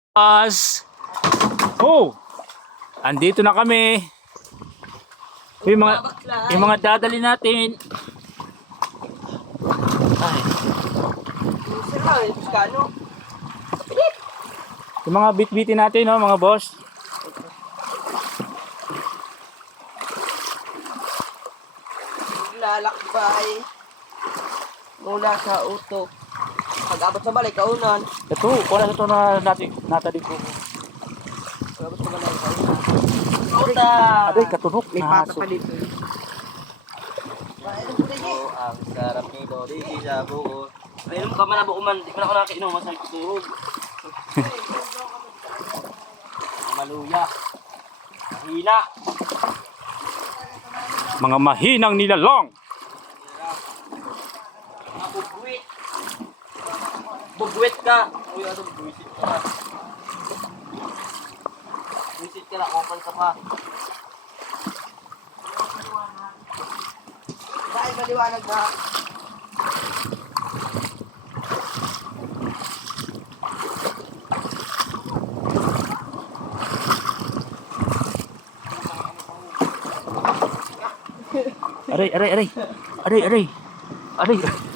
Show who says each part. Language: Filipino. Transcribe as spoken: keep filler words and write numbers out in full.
Speaker 1: As oh, andito na kami. Yung mga yung mga dadali natin. Ay, yung mga bit-bitin natin, no, mga boss.
Speaker 2: Lalakbay mula sa utok. Pag-abot sa balay, kaunan.
Speaker 1: Ito, wala na ito na natin natali ko.
Speaker 2: Pag-abot sa balay, kaunan. Uta!
Speaker 1: Aday, katunok.
Speaker 2: May
Speaker 1: Ah,
Speaker 2: pato
Speaker 1: so-
Speaker 2: pa dito. Oh, ang sarap nito. Dito sa buo. Ayun ka man na bukuman. Di ko na ako nakainom. Masay kuturog. Maluya. Mahina.
Speaker 1: Mga mahinang nilalang.
Speaker 2: Bugwit. Bugwit ka. Uy, ano, buwisit ka na. Buwisit ka na, open ka pa. Dahil maliwanag na.
Speaker 1: Aray, aray, aray. Aray, aray. Aray.